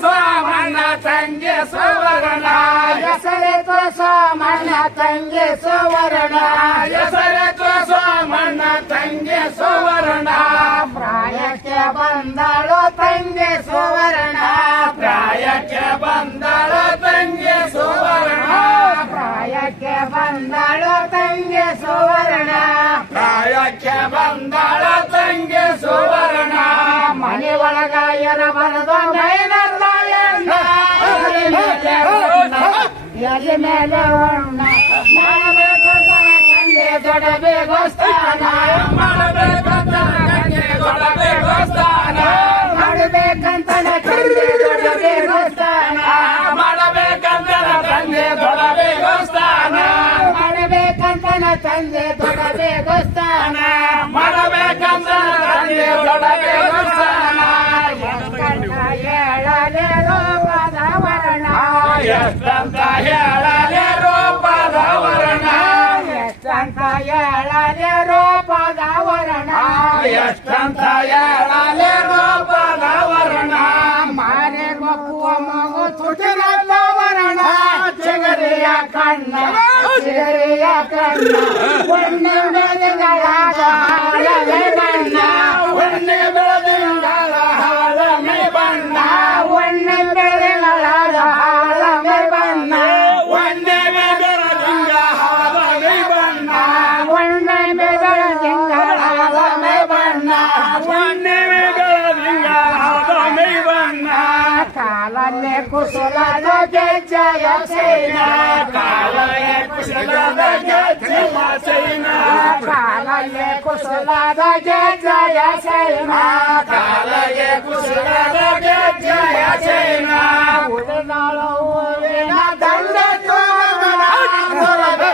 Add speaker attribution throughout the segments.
Speaker 1: सामान्य तंगे
Speaker 2: सवरणा। यसरे तो सामान्य
Speaker 1: तंगे सवरणा। यसरे तो
Speaker 2: सामान्य तंगे सवरणा। प्रायके
Speaker 1: बंदाळो तंगे सवरणा। प्रायके
Speaker 2: ಮನೆ ಒಳಗ ಎರ ಬರದು ಮೈನಲ್ಲ ಎಣ್ಣ. ಎಲೆ ಮೇಲೆ ಉಣ್ಣ ಮಾಡಬೇಕು ತಂದೆ ದೊಡಬೇಕು ಸ್ಥಾನ
Speaker 1: ಮಾಡಬೇಕಂತ ತಂಗಿ ಕೊಡಬೇಕು ಸ್ಥಾನ
Speaker 2: ಮಾಡಬೇಕಂತ ತಂದೆ
Speaker 1: ಎಷ್ಟಂತ ಹೇಳಲೆ ರೂಪದ ವರ್ಣ
Speaker 2: ಎಷ್ಟಂತ ಹೇಳಲೆ ರೂಪದ ವರ್ಣ
Speaker 1: ಎಷ್ಟಂತ ಹೇಳಲೆ ರೂಪದ ವರ್ಣ
Speaker 2: ಮಾರೆ ಮಕ್ಕುವ ಮಗು ತುಟಿರಲ್ಲ ವರ್ಣ ಚಿಗರಿಯ ಕಣ್ಣ ಚಿಗರಿಯ ಕಣ್ಣ ಒಣ್ಣೆ ಬೆಳೆಗಳಾದ ಹಳವೆ గజయ సేనా కాలయ కుశలాద గజయ సేనా కాలయ కుశలాద గజయ సేనా కాలయ కుశలాద గజయ సేనా ఉడనాళ ఉవేన దల్ల తోన దల్ల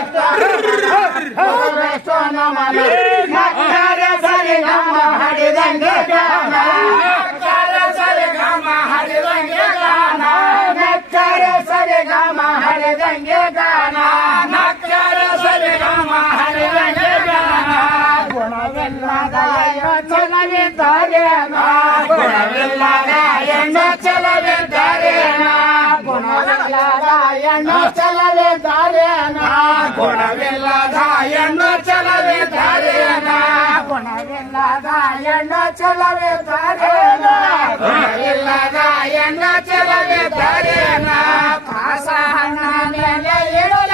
Speaker 2: செலவே தாரேனா குணமில்லாத என்ன செலவே தாரேனா குணமில்லாத என்ன செலவே தாரேனா குணமில்லாத என்ன செலவே தாரேனா குணமில்லாத என்ன செலவே தாரேனா குணமில்லாத
Speaker 1: என்ன செலவே தாரேனா காசான மேலே
Speaker 2: இடம்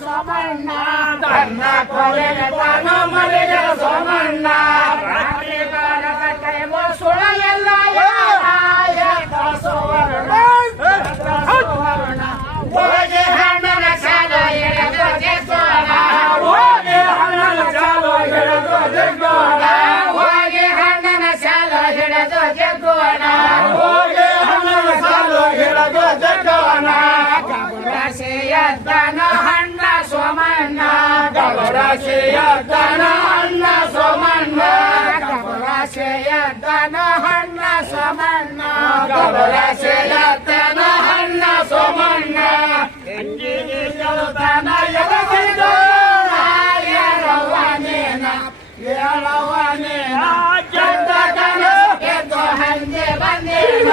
Speaker 2: సోమన్న. సోమన్న సోమన్న.
Speaker 1: ಗೌರಶಿಯ ದನ ಅಣ್ಣ ಸೋಮಣ್ಣ
Speaker 2: ರಾಶಿಯ ದನ ಹಣ್ಣ ಸೋಮಣ್ಣ
Speaker 1: ಗೌರಶಿಯ ದನ ಅಣ್ಣ ಸೋಮಣ್ಣ
Speaker 2: ಎಂಜಿಗೆ ಗೆಲುತನ ಎದಗಿದೋ ಏಳವನೇನ ಏಳವನೇನ ಕೆಟ್ಟ ಕನಸು ಗೆದ್ದು ಹಂಗೆ ಬಂದೇನ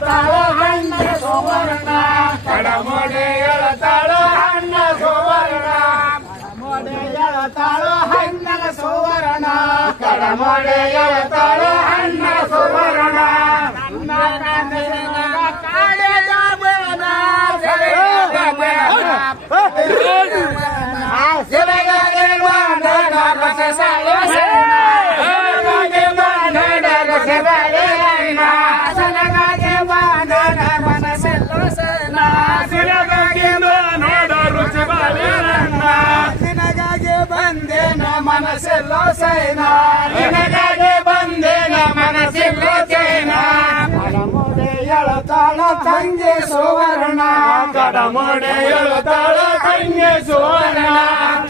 Speaker 2: ತಳ ಹಣ್ಣ ಸುವರ್ಣ
Speaker 1: ಕಡಮೊಡೆ ಎಳತಾಳು ಅಣ್ಣ ಸುವರ್ಣ
Speaker 2: ಕಡಮೊಡೆಯಳ ತಾಳು ಹಣ್ಣನ ಸುವರ್ಣ.
Speaker 1: ಕಡಮೊಡೆಯಳ ತಾಳು ಹಣ್ಣನ ಸುವರ್ಣ.
Speaker 2: ನನ್ನ ಮನಸ್ಸೆಲ್ಲೋ ಸೈನ ನಿನಗಾಗಿ ಬಂದೇನ ಮನಸ್ಸೆಲ್ಲೋ ಕಡಮುಡೆ ಎಳತಾಳ ತಂಗಿ ಸುವರ್ಣ.
Speaker 1: ಕಡಮೊಡೆ ಎಳುತ್ತಾಳ ತಂಗೆ ಸುವರ್ಣ.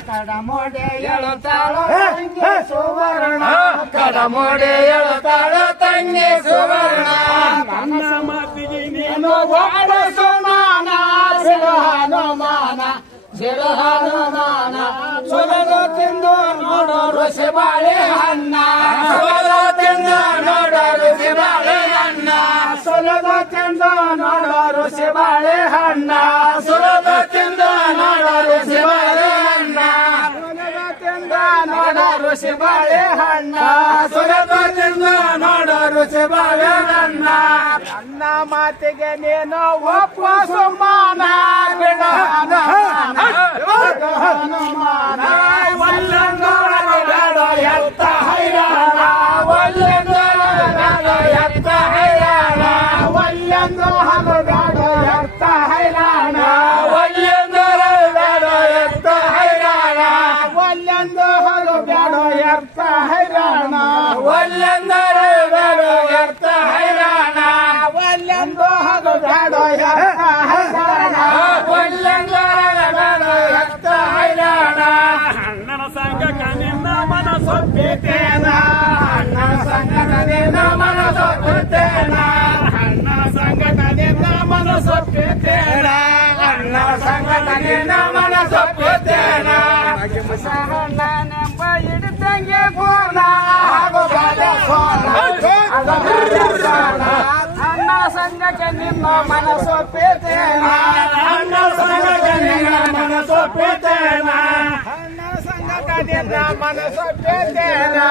Speaker 2: ಕಡಮುಡೆ ಎಳತಾಳ ತಂಗೆ ಸುವರ್ಣ.
Speaker 1: ಕಡಮೊಡೆ ಎಳುತ್ತಾಳ ತಂಗೆ ಸುವರ್ಣ.
Speaker 2: ನನ್ನ ಮಾತಿಗೆ ನೀನು ಬಾಳ ಸುಮಾನ ಸಿರ ಹನುಮಾನ ಸಿರ ಹನುಮಾನ ಸುಲದು ತಿಂದು ನೋಡು ಋಷಿ ಬಾಳೆ ಹಣ್ಣ
Speaker 1: ಸುಲದ ತಿಂದ ನೋಡ ರುಚಿ ಬಾಳೆಹಣ್ಣ
Speaker 2: ಸುಲದು ತಿಂದು ನೋಡು ಋಷಿ ಬಾಳೆ ಹಣ್ಣ
Speaker 1: ಸುಲದ ತಿಂದ ನೋಡ ರುಚಿ ಬಾಳೆಹಣ್ಣ
Speaker 2: ಸುಲದು ತಿಂದ ನೋಡು ಋಷಿ ಬಾಳೆ ಹಣ್ಣ
Speaker 1: ಸುಲದ ತಿಂದ ನೋಡ ರುಚಿ ಬಾಳೆಹಣ್ಣ
Speaker 2: ನನ್ನ ಮಾತಿಗೆ ನೀನು ಒಪ್ಪ ಸುಮಾನ
Speaker 1: ಎತ್ತ ಹೈರಾಣ ಒಲ್ಲಂದೊಳಗೆ ಬೇಡ ಹೈರಾಣ
Speaker 2: ಒಲ್ಲೆಂದು ಹಲಗಾಡ ಎತ್ತ ಹೈರಾಣ
Speaker 1: ಒಲ್ಲಂದೊಳಗೆ ಬೇಡ ಎತ್ತ ಹೈರಾಣ
Speaker 2: ಒಲ್ಲೆಂದು ಹಲು ಬ್ಯಾಡ ಎತ್ತ ಹೈರಾಣ
Speaker 1: ಎತ್ತ
Speaker 2: ಬ್ಯಾಡ ಎತ್ತ ಹೈರಾಣ
Speaker 1: ಒಲ್ಲಂದರೆ ಬೇಡ ಎತ್ತ ಹೈರಾಣ మనసొప్పితేనా? అన్న సంగజన
Speaker 2: మనసొప్పితేనా? అన్న సంగజన మనసొప్పితేనా?